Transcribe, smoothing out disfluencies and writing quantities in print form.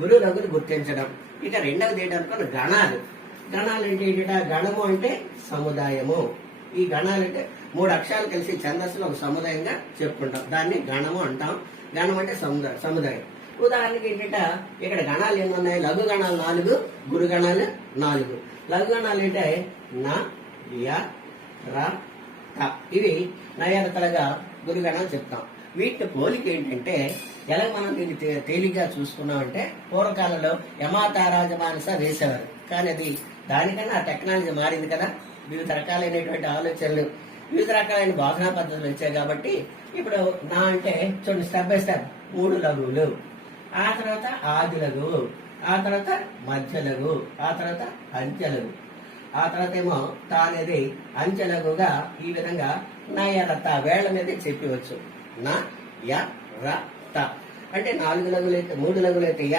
గురు లఘులు గుర్తించడం. ఇక రెండవది ఏంటనుకోండి గణాలు. గణాలు అంటే ఏంటంటే గణము అంటే సముదాయము. ఈ గణాలు అంటే 3 అక్షరాలు కలిసి ఛందస్సులో ఒక సముదాయంగా చెప్పుకుంటాం. దాన్ని గణము అంటాం. గణం అంటే సముదాయం. ఉదాహరణకి ఏంటంటే ఇక్కడ గణాలు ఎన్ని ఉన్నాయి? లఘు గణాలు 4, గురు గణాలు 4. లఘు గణాలు అంటే న, య, ర, త. ఇవి నయనతలుగా గురు గణాలు చెప్తాం. వీటి పోలిక ఏంటంటే ఎలా మనం దీన్ని తేలిగ్గా చూసుకున్నామంటే పూర్వకాలంలో యమాతారాజమానస వేసేవారు. కానీ అది దానికన్నా టెక్నాలజీ మారింది కదా. వివిధ రకాలైనటువంటి ఆలోచనలు, వివిధ రకాలైన బోధనా పద్ధతులు వచ్చాయి కాబట్టి ఇప్పుడు నా అంటే చూడండి, స్టెప్ బై స్టెప్ 3 లఘువులు, ఆ తర్వాత ఆది లఘువు, ఆ తర్వాత మధ్య లఘువు, ఆ తర్వాత అంత్య లఘువు, ఆ తర్వాత ఏమో తా అనేది అంత్య లఘువుగా ఈ విధంగా నయరత వేళ్ల మీద చెప్పవచ్చు. న, య, ర, త అంటే 4 లఘువులైతే 3 లఘువులైతే య,